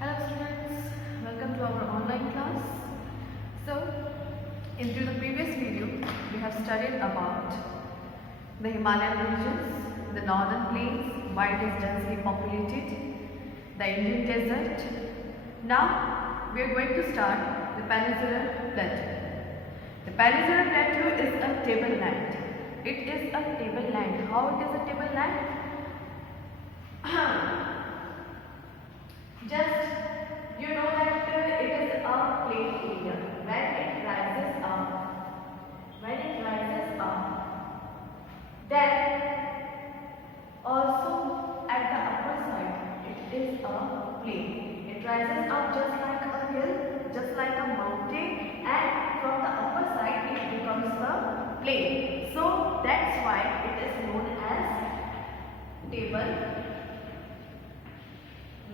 Hello students, welcome to our online class. So, into the previous video, we have studied about the Himalayan regions, the northern plains, why it is densely populated, the Indian desert. Now, we are going to start the Peninsular Plateau. The Peninsular Plateau is a tableland. It is a tableland. How it is a tableland? Just you know that it is a plain area. When it rises up, then also at the upper side it is a plain. It rises up just like a hill, just like a mountain, and from the upper side it becomes a plain. So that's why it is known as table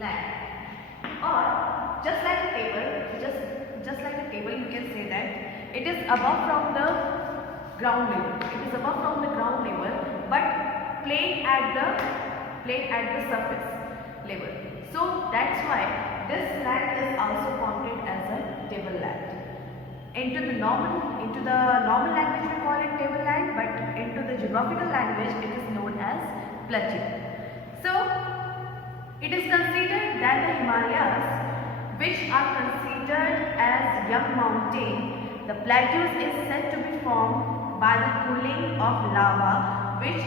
land. Or just like a table, you can say that it is above from the ground level. It is above from the ground level, but plain at the surface level. So that's why this land is also counted as a tableland. Into the normal language we call it tableland, but into the geographical language it is known as plateau. So it is considered that the Himalayas, which are considered as young mountains, the plateaus is said to be formed by the cooling of lava which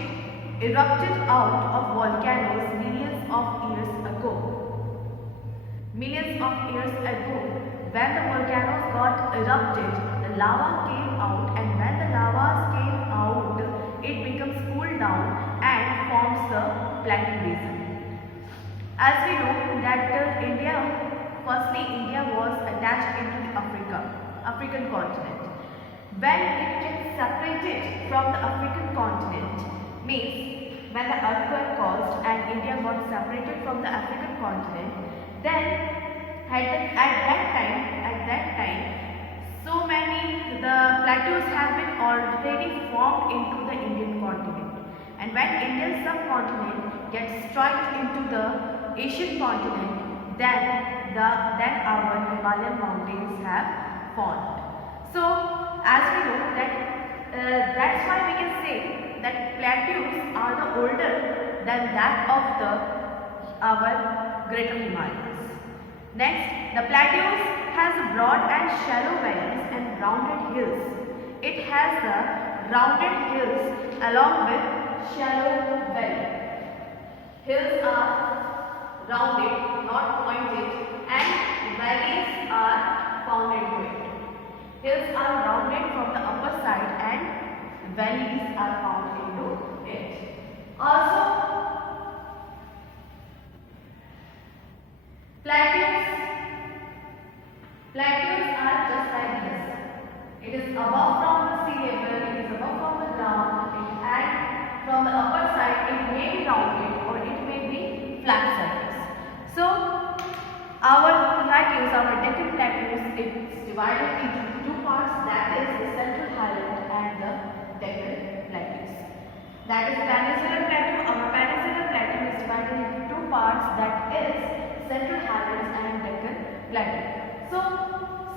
erupted out of volcanoes millions of years ago. Millions of years ago, when the volcanoes got erupted, the lava came out, and when the lava came out, it becomes cooled down and forms the plateau region. As we know that India was attached into the African continent. When it gets separated from the African continent, means when the earthquake caused and India got separated from the African continent, then at that time, so many the plateaus have been already formed into the Indian continent. And when Indian subcontinent gets struck into the Asian continent, then our Himalayan mountains have formed. So, as we know that's why we can say that plateaus are the older than that of our greater Himalayas. Next, the plateaus has broad and shallow valleys and rounded hills. It has the rounded hills along with shallow valley. Hills are rounded, not pointed, and valleys are found into it. Hills are rounded from the upper side and valleys are found into it. Also, plateaus are just like this. It is above from the sea level, it is above from the ground, and from the upper side it may be rounded or it may be flat surface. So, our Deccan plateaus, it's divided into two parts, that is the Central Highland and the Deccan plateaus. That is Peninsular Plateau. Our Peninsular Plateau is divided into two parts, that is Central Highlands and Deccan Plateau. So,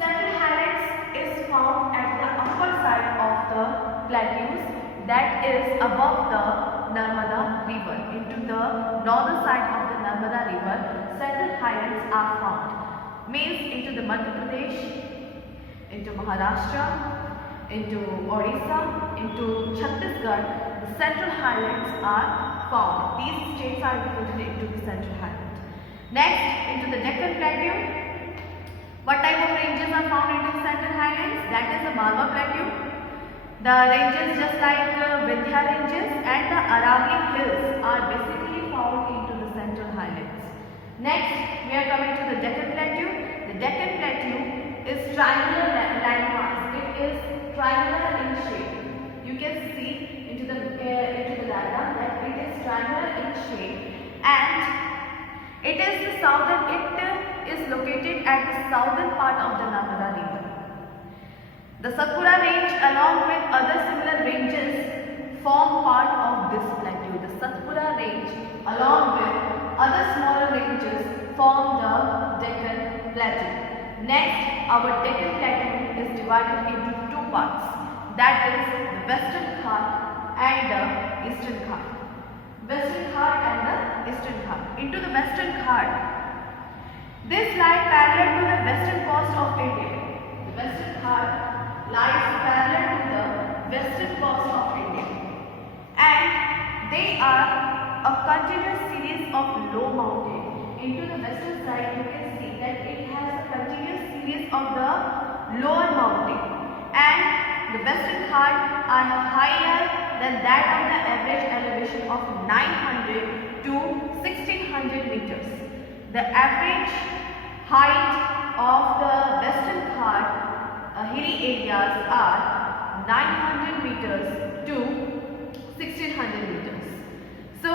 Central Highlands is found at the upper side of the plateaus, that is above the Narmada river. Into the northern side of the Narmada river, Central Highlands are found. Means into the Madhya Pradesh, into Maharashtra, into Orissa, into Chhattisgarh, the Central Highlands are found. These states are included into the Central Highlands. Next, into the Deccan Plateau. What type of ranges are found into the Central Highlands? That is the Malwa Plateau. The ranges just like Vindhya ranges and the Aravalli hills are basically found into the Central Highlands. Next, we are coming to the Deccan Plateau. The Deccan Plateau is triangular landmass. It is triangular in shape. You can see into the diagram that it is triangular in shape, and it is located at the southern part of the Narmada river. The Satpura range along with other similar ranges form part of this plateau. The Satpura range along with other smaller ranges ridges form the Deccan Plateau. Next, our Deccan Plateau is divided into two parts, that is the Western Ghat and the Eastern Ghat. Western Ghat and the Eastern Ghat. Into the Western Ghat, this lies parallel to the western coast of India. The Western Ghat lies parallel to the western coast of India, and they are a continuous series of low mountains. Into the western side, you can see that it has a continuous series of the lower mountain, and the Western Ghat are higher than that of the average elevation of 900 to 1600 meters. The average height of the Western Ghat hilly areas are 900 meters to 1600 meters. So,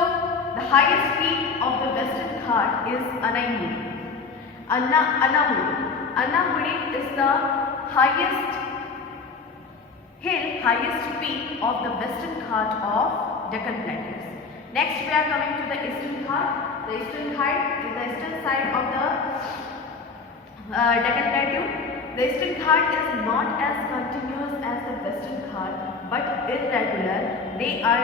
the highest peak of the Western Ghat is Anamudi. Anamudi is the highest peak of the Western Ghat of Deccan Plateaus. Next, we are coming to the Eastern Ghat. The Eastern Ghat is the eastern side of the Deccan Plateau. The Eastern Ghat is not as continuous as the Western Ghat, but irregular. They are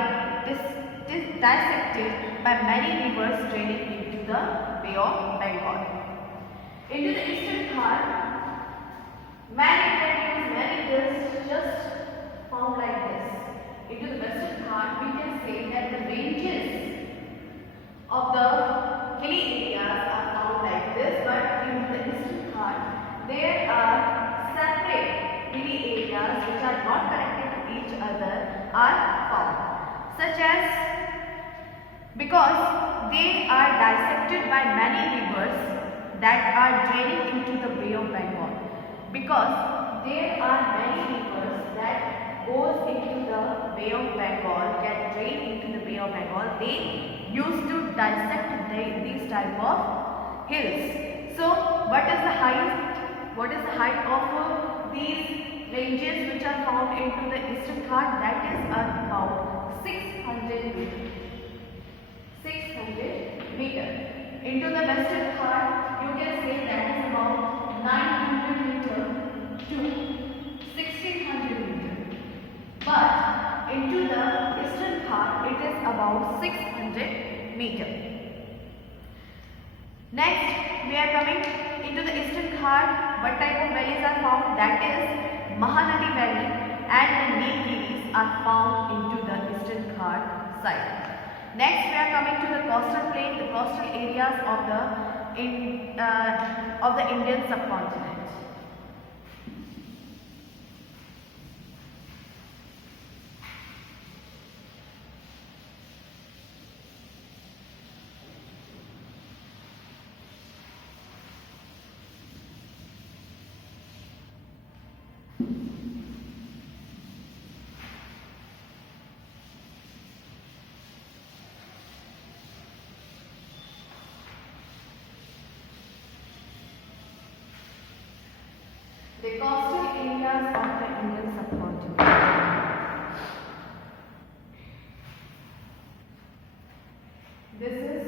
dissected by many rivers draining into the Bay of Bengal. Into the Eastern Ghat, many hills just found like this. Into the Western Ghat, we can say that the ranges of the hilly areas are found like this, but in the Eastern Ghat, there are separate hilly areas which are not connected to each other are found, such as because they are dissected by many rivers that are draining into the Bay of Bengal. Because there are many rivers that goes into the Bay of Bengal, get drained into the Bay of Bengal, they used to dissect these type of hills. So, what is the height of these ranges which are found into the Eastern Ghat? That is about 600 meters. 600 meters. Into the Western Ghat, you can say that is about 900 meters to 1600 meters. But into the Eastern Ghat, it is about 600 meters. Next, we are coming into the Eastern Ghat. What type of valleys are found? That is Mahanadi Valley and the Nilgiris are found into the Eastern Ghat side. Next, we are coming to the coastal plain, the coastal areas of the Indian subcontinent. The coastal areas of the Indian subcontinent. This is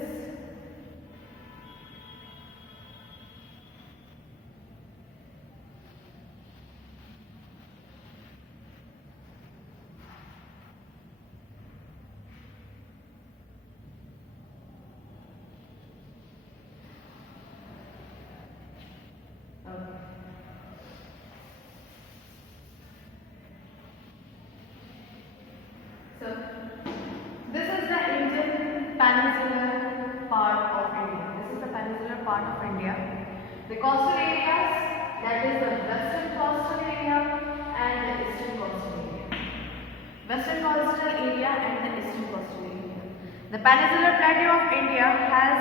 peninsular part of India. This is the peninsular part of India. The coastal areas, that is the western coastal area and the eastern coastal area. Western coastal area and the eastern coastal area. The peninsular plateau of India has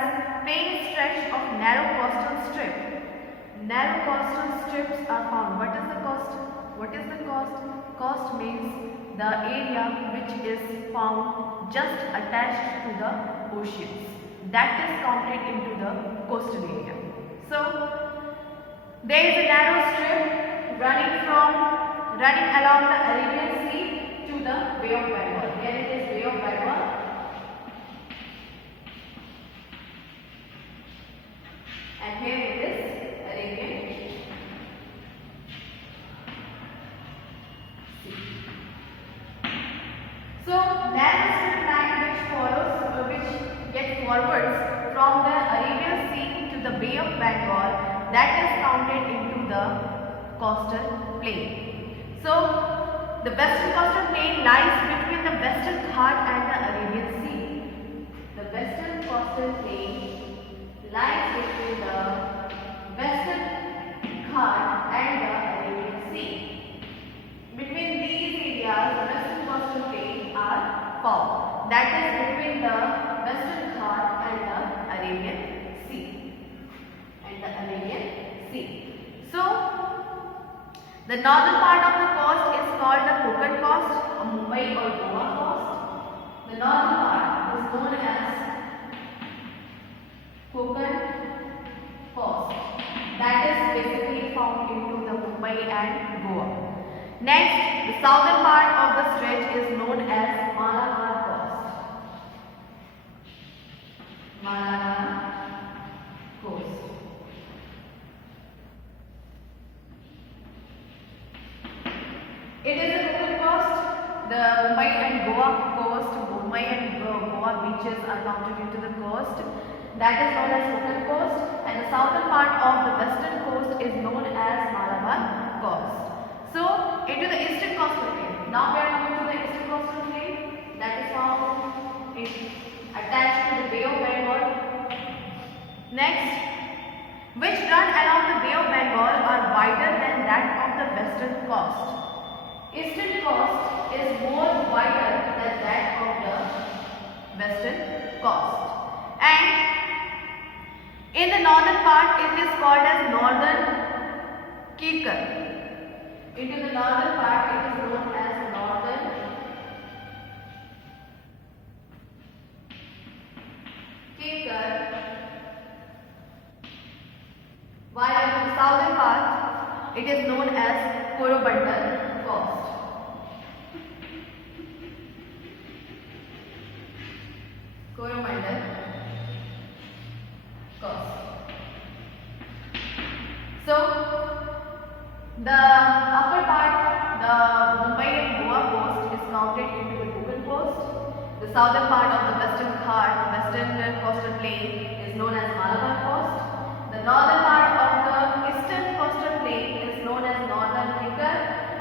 paying stretch of narrow coastal strip. Narrow coastal strips are found. What is the coast? What is the coast? Coast means the area which is found just attached to the oceans. That is counted into the coastal area. So, there is a narrow strip running along the Arabian Sea to the Bay of Bengal. Here it is Bay of Bengal. and here it is Arabian Sea. So narrow strip line which follows which gets forwards from the Arabian Sea to the Bay of Bengal, that is counted into the coastal plain. So the western coastal plain lies between the Western Ghat and the Arabian Sea. The western coastal plain lies between the Western Ghat and the Arabian Sea. Between these areas, the western coastal plain are found. That is between the Western Ghat and the Arabian Sea. So, the northern part of the coast is called the Konkan coast, or Mumbai or Goa coast. The northern part is known as Konkan coast. That is basically found into the Mumbai and Goa. Next, the southern part of the stretch is known as Malabar coast. Malabar coast. It is a Konkan coast. The Mumbai and Goa coast, Mumbai and Goa beaches are counted into the coast. That is known as Konkan coast, and the southern part of the western coast is known as Malabar coast. So, into the eastern coastal plain. Now we are moving to the eastern coastal plain that is found attached to the Bay of Bengal. Next, which run along the Bay of Bengal are wider than that of the western coast. Eastern coast is more wider than that of the western coast, and in the northern part it is called as northern Kekar. Into the northern part it is known as northern Kekar, while in the southern part it is known as Coromandel coast. Coromandel coast. So, the upper part, the Mumbai and Goa coast, is counted into the Konkan coast. The southern part of the Western Ghat, western coastal plain, is known as Malabar coast. The northern part of the eastern coastal plain is known as northern Kekar,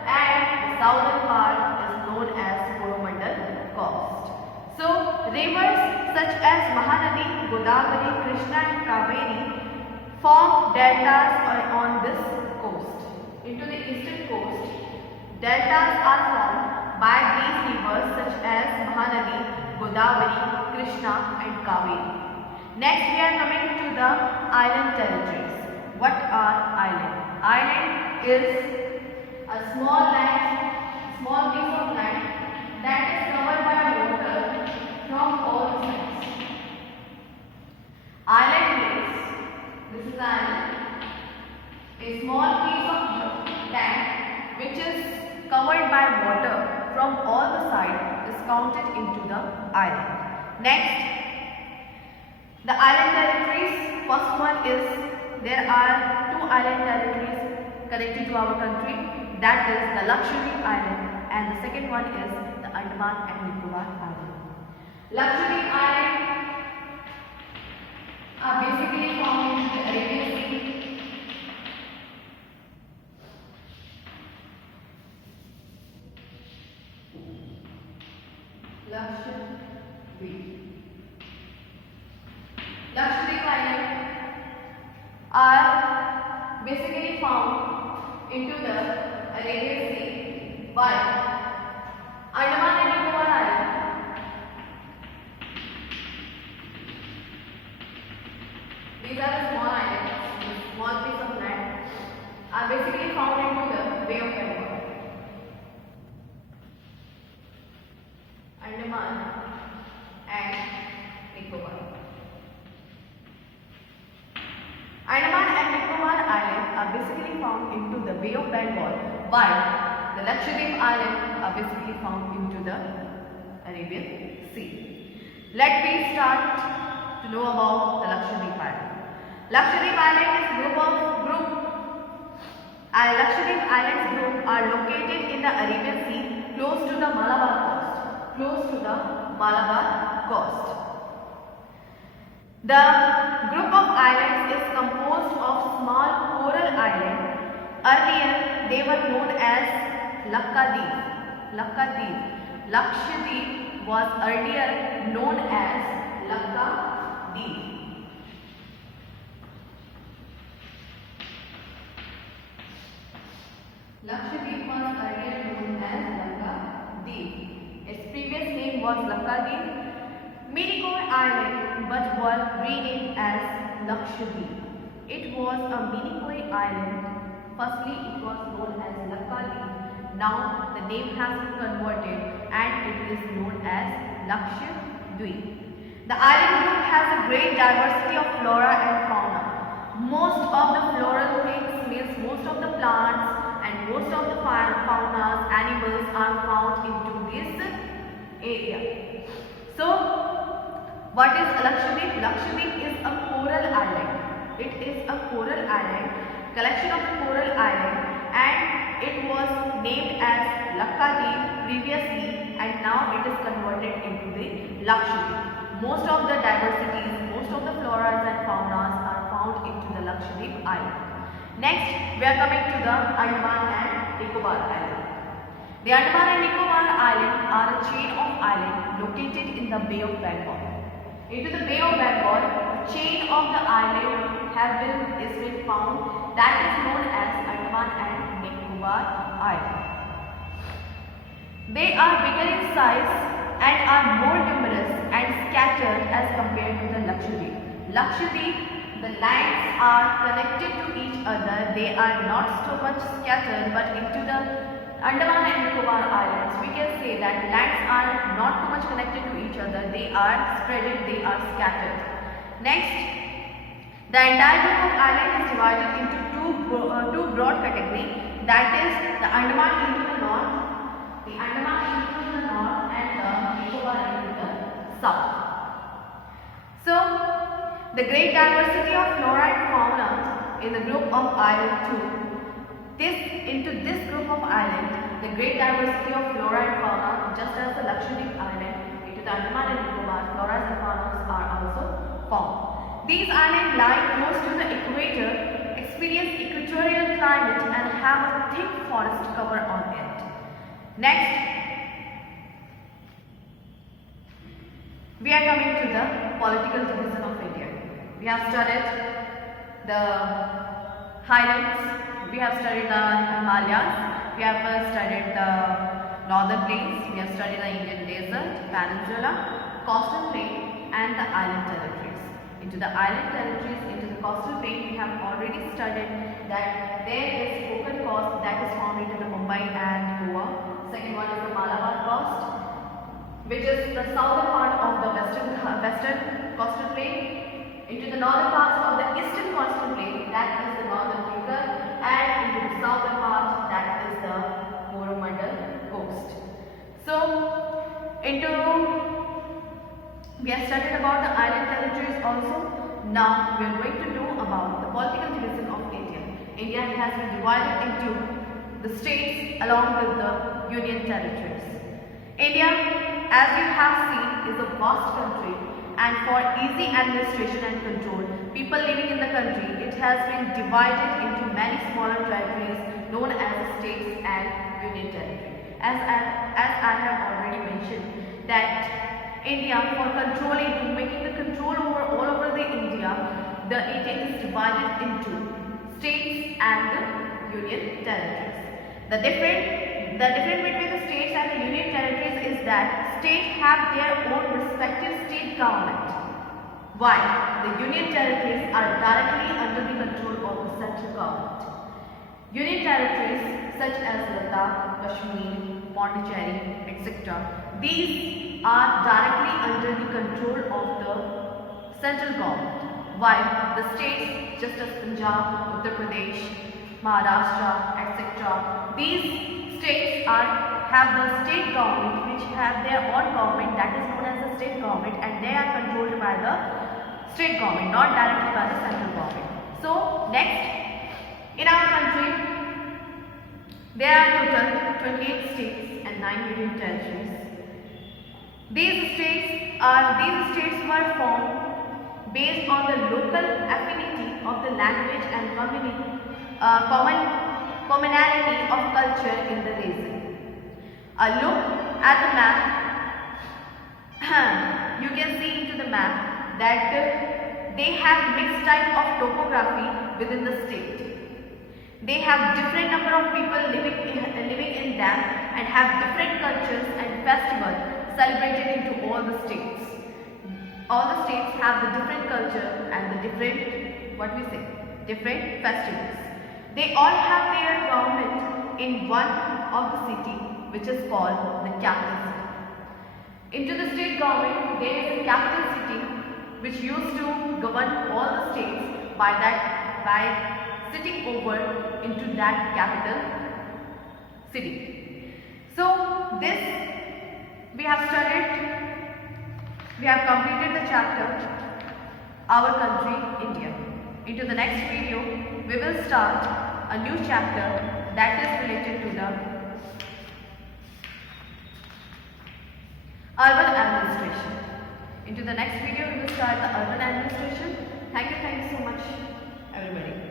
and the southern part is known as Coromandel coast. So, rivers such as Mahanadi, Godavari, Krishna and Kaveri form deltas on this coast. Into the eastern coast, deltas are formed by these rivers such as Mahanadi, Godavari, Krishna and Kaveri. Next we are coming to the island territories. What are island? Island is a small piece of land that is covered by water from all sides. Island means, this is island, a small piece of land which is covered by water from all the sides is counted into the island. Next, the island territories. First one is, there are two island territories connected to our country, that is the Lakshadweep Island, and the second one is the Andaman and Nicobar Island. Lakshadweep Island are basically found in the Arabian Sea. Lakshadweep Island are basically found into the Arabian Sea, while Andaman and Nicobar Island these are the small islands, small piece of land are basically found into the Bay of Bengal. Andaman and Nicobar. Andaman and Nicobar Island are basically found into the Bay of Bengal, while the Lakshadweep Island are basically found into the Arabian Sea. Let me start to know about the Lakshadweep Island. Lakshadweep Island is Lakshadweep Islands group are located in the Arabian Sea close to the Malabar coast. Close to the Malabar coast. The group of islands is composed of small coral islands. Earlier they were known as Lakshadweep. Lakshadweep was earlier known as Lakshadweep. Lakshadweep was earlier known as Lakshadweep. Its previous name was Lakshadweep, Minicoy Island, but was renamed as Lakshadweep. It was a Minicoy island. Firstly, it was known as Lakshadweep. Now the name has been converted and it is known as Lakshadweep. The island group has a great diversity of flora and fauna. Most of the floral things means most of the plants and most of the faunas, animals are found into this area. So, what is Lakshadweep? Lakshadweep is a coral island. It is a coral island, collection of coral island, and it was named as Lakshadweep previously, and now it is converted into the Lakshadweep. Most of the diversities, most of the floras and faunas are found into the Lakshadweep island. Next, we are coming to the Andaman and Nicobar Island. The Andaman and Nicobar Island are a chain of islands located in the Bay of Bengal. Into the Bay of Bengal, a chain of the island is been found that is known as Andaman and Nicobar Island. They are bigger in size and are more numerous and scattered as compared to the Lakshadweep. Lakshadweep, the lands are connected to each other. They are not so much scattered, but into the Andaman and Nicobar Islands, we can say that lands are not too much connected to each other. They are spreaded, they are scattered. Next, the entire group of islands is divided into two broad categories. That is the Andaman into the north, the Andaman into the north, and the Nicobar into the south. So, the great diversity of flora and fauna in the group of island 2. Into this group of islands, the great diversity of flora and fauna, just as the Lakshadweep Island, into the Andaman and Nicobar, floras and faunas are also found. These islands lie close to the equator, experience equatorial climate, and have a thick forest cover on it. Next, we are coming to the political division of India. We have studied the highlands, we have studied the Himalayas, we have studied the northern plains, we have studied the Indian desert, peninsula, coastal plain, and the island territories. Into the island territories, into the coastal plain, we have already studied that there is Konkan coast that is found into the Mumbai and Goa. Second one is the Malabar coast, which is the southern part of the western coastal plain. Into the northern parts of the eastern coastal plain, that is the northern Konkan, and into the southern part, that is the Coromandel coast. So, we have studied about the island territories also. Now, we are going to know about the political division of India. India has been divided into the states along with the union territories. India, as you have seen, is a vast country, and for easy administration and control, people living in the country, it has been divided into many smaller territories known as states and union territory. As I have already mentioned that India, for controlling, to making the control over all over the India is divided into states and the union territories. The difference between the states and the union territories is that states have their own respective state government, while the union territories are directly under the control of the central government. Union territories such as Ladakh, Kashmir, Pondicherry, etc. These are directly under the control of the central government, while the states just as Punjab, Uttar Pradesh, Maharashtra, etc. These states have the state government which have their own government, that is known as the state government, and they are controlled by the state government, not directly by the central government. There are total 28 states and 9 union territories. These states were formed based on the local affinity of the language and commonality of culture in the region. A look at the map, you can see into the map that they have mixed type of topography within the state. They have different number of people living in them and have different cultures and festivals celebrated into all the states. All the states have the different culture and the different festivals. They all have their government in one of the city, which is called the capital city. Into the state government, there is a capital city which used to govern all the states by sitting over into that capital city. So this we have completed the chapter Our Country India. Into the next video we will start a new chapter that is related to the urban administration. Into the next video we will start the urban administration. Thank you so much everybody.